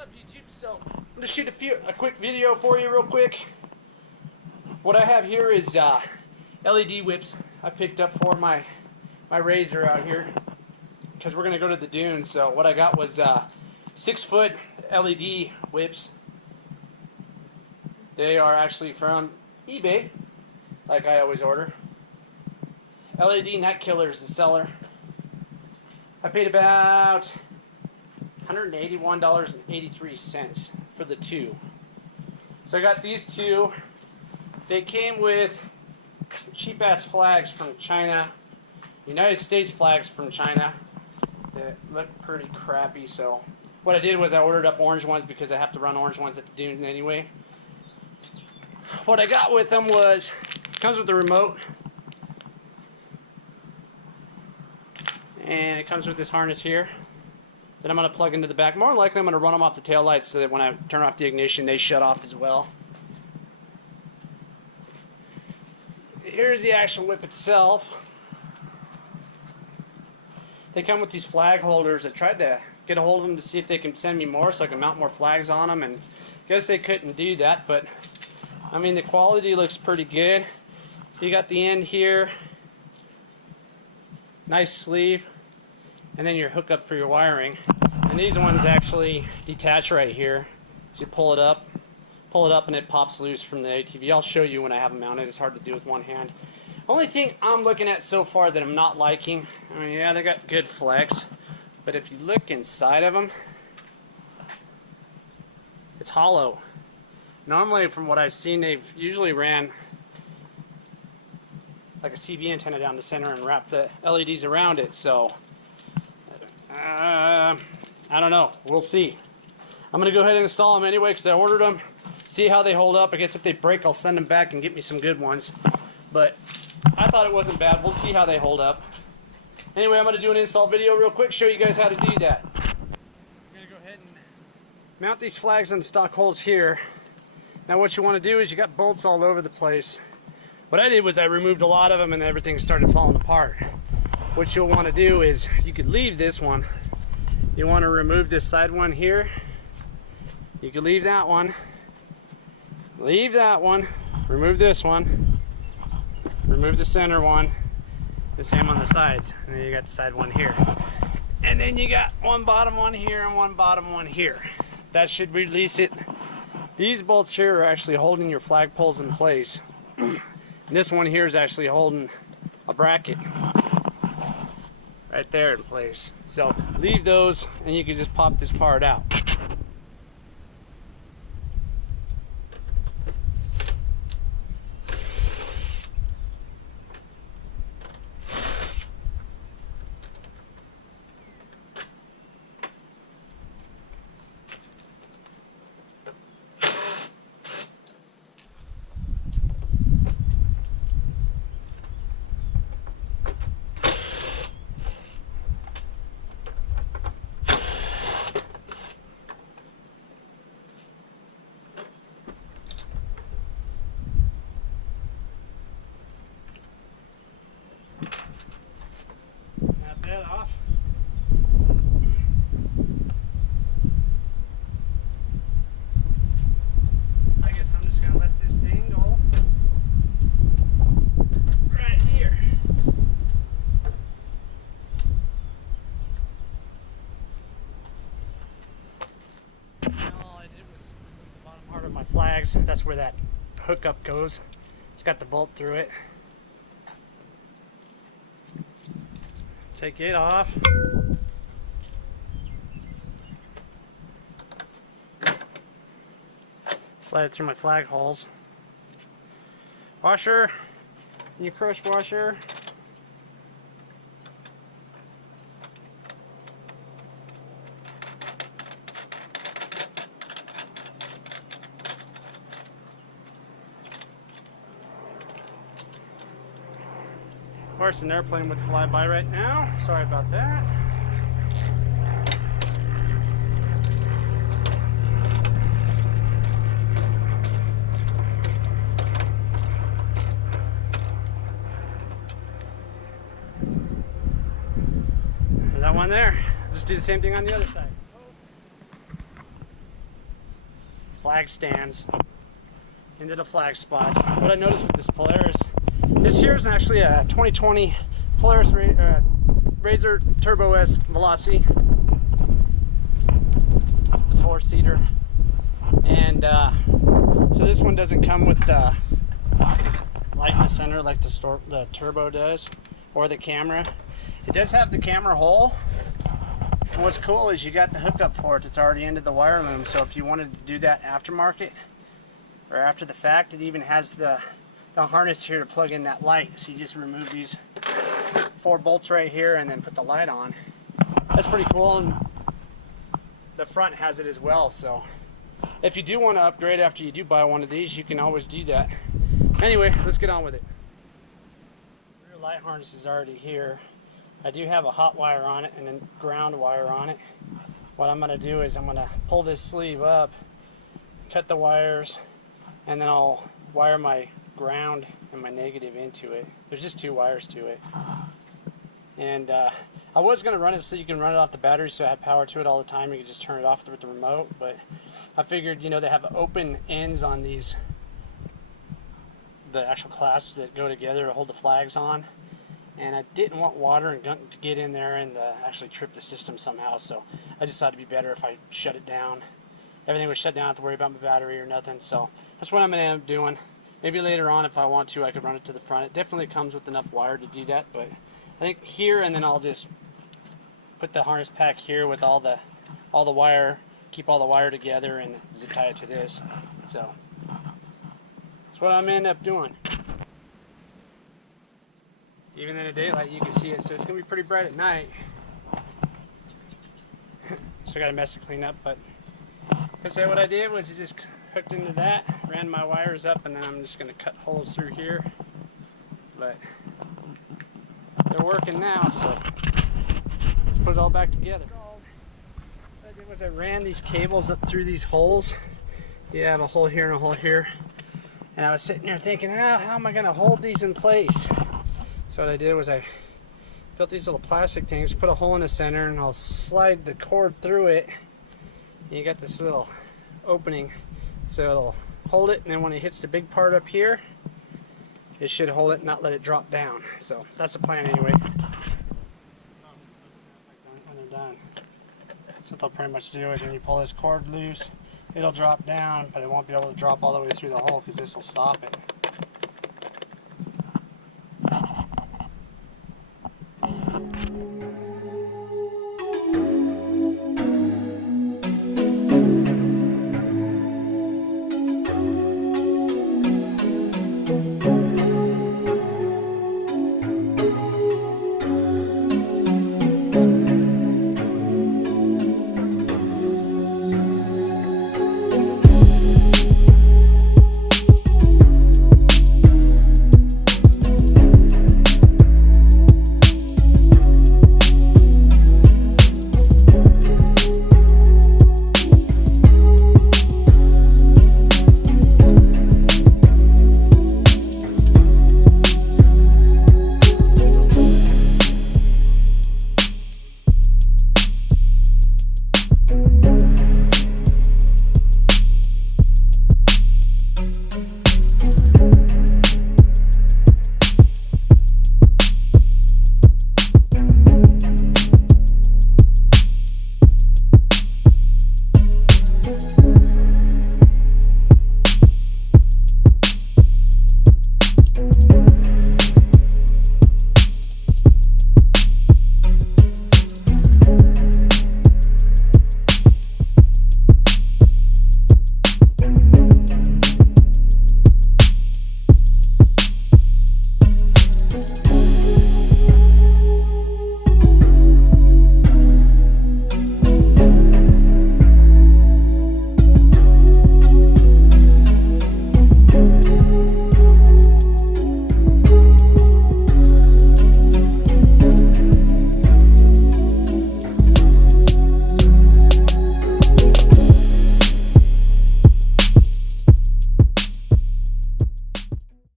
up, YouTube? So I'm gonna shoot a quick video for you real quick. What I have here is LED whips I picked up for my RZR out here because we're gonna go to the dunes. So what I got was 6-foot LED whips. They are actually from eBay, like I always order. LED Net Killer is the seller. I paid about $181.83 for the two. So I got these two. They came with cheap ass flags from China, United States flags from China that look pretty crappy. So what I did was I ordered up orange ones because I have to run orange ones at the dunes anyway. What I got with them was, comes with the remote, and it comes with this harness here that I'm going to plug into the back. More than likely I'm going to run them off the tail lights so that when I turn off the ignition they shut off as well. Here's the actual whip itself. They come with these flag holders. I tried to get a hold of them to see if they can send me more so I can mount more flags on them, and guess they couldn't do that, but I mean the quality looks pretty good. You got the end here, nice sleeve, and then your hookup for your wiring. And these ones actually detach right here. So you pull it up and it pops loose from the ATV. I'll show you when I have them mounted. It's hard to do with one hand. Only thing I'm looking at so far that I'm not liking, I mean, yeah, they got good flex, but if you look inside of them, it's hollow. Normally, from what I've seen, they've usually ran like a CB antenna down the center and wrapped the LEDs around it. So I don't know. We'll see. I'm going to go ahead and install them anyway because I ordered them. See how they hold up. I guess if they break, I'll send them back and get me some good ones. But I thought it wasn't bad. We'll see how they hold up. Anyway, I'm going to do an install video real quick, show you guys how to do that. I'm going to go ahead and mount these flags on the stock holes here. Now what you want to do is you got bolts all over the place. What I did was I removed a lot of them and everything started falling apart. What you'll want to do is you could leave this one. You want to remove this side one here. You can leave that one. Leave that one. Remove this one. Remove the center one. The same on the sides. And then you got the side one here. And then you got one bottom one here and one bottom one here. That should release it. These bolts here are actually holding your flag poles in place. This one here is actually holding a bracket right there in place. So leave those and you can just pop this part out. That off. I guess I'm just going to let this thing go right here. All I did was remove the bottom part of my flags. That's where that hookup goes. It's got the bolt through it. Take it off. Slide it through my flag holes. Washer, and your crush washer. Of course, an airplane would fly by right now. Sorry about that. There's that one there. Just do the same thing on the other side. flag stands into the flag spots. What I noticed with this Polaris, this here is actually a 2020 Polaris RZR Turbo S Velocity, the 4-seater, and so this one doesn't come with the light in the center like the Turbo does, or the camera. It does have the camera hole. And what's cool is you got the hookup for it. It's already into the wire loom, so if you wanted to do that aftermarket or after the fact, it even has the harness here to plug in that light. So you just remove these 4 bolts right here and then put the light on. That's pretty cool, and the front has it as well. So if you do want to upgrade after you do buy one of these, you can always do that. Anyway, let's get on with it. The rear light harness is already here. I do have a hot wire on it and a ground wire on it. What I'm going to do is I'm going to pull this sleeve up, cut the wires, and then I'll wire my ground and my negative into it. There's just 2 wires to it. And I was going to run it so you can run it off the battery so I have power to it all the time. You can just turn it off with the remote, but I figured, you know, they have open ends on these, the actual clasps that go together to hold the flags on, and I didn't want water and gunk to get in there and actually trip the system somehow, so I just thought it'd be better if I shut it down. Everything was shut down, I don't have to worry about my battery or nothing, so that's what I'm going to end up doing. Maybe later on, if I want to, I could run it to the front. It definitely comes with enough wire to do that, but I think here, and then I'll just put the harness pack here with all the wire, keep all the wire together, and zip tie it to this. So that's what I'm going to end up doing. Even in the daylight, you can see it, so it's going to be pretty bright at night. So I got a mess to clean up, but so what I did was I just hooked into that, ran my wires up, and then I'm just going to cut holes through here. But they're working now, so let's put it all back together. What I did was I ran these cables up through these holes. You have a hole here and a hole here. And I was sitting there thinking, how am I going to hold these in place? So what I did was I built these little plastic things, put a hole in the center, and I'll slide the cord through it. And you got this little opening, so it'll hold it, and then when it hits the big part up here, it should hold it and not let it drop down. So that's the plan anyway. When they're done. So what they'll pretty much do is when you pull this cord loose, it'll drop down, but it won't be able to drop all the way through the hole because this will stop it.